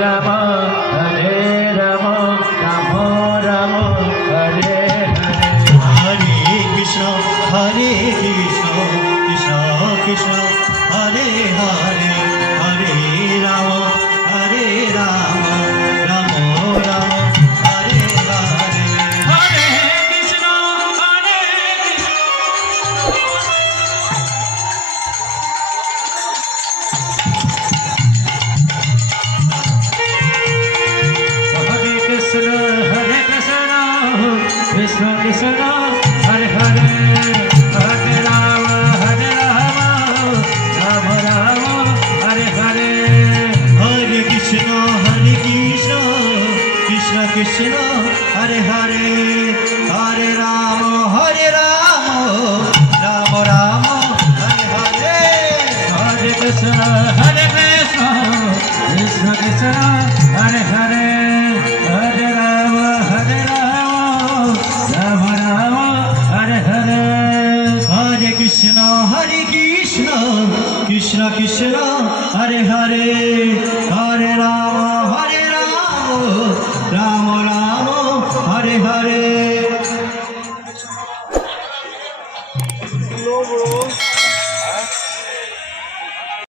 Rama, Hare Rama, Rama Rama, Hare Hare. Hare Krishna, Krishna Krishna, Hare Hare, Hare Rama, Rama Rama, Hare Hare. Hare Krishna, Hare Krishna. Hare Krishna, Hare Krishna, Krishna Krishna, Hare Hare, Hare Rama, Rama Rama, Hare Hare. Hare Krishna, Krishna Krishna, Hare Hare, Hare Rama, Rama Rama, Hare Hare. Hare Krishna, Hare Krishna, Krishna Krishna, Hare Hare, Hare Rama, Rama Rama, Hare Hare. Hare Krishna, Krishna Krishna, Hare Hare, Hare Rama, Rama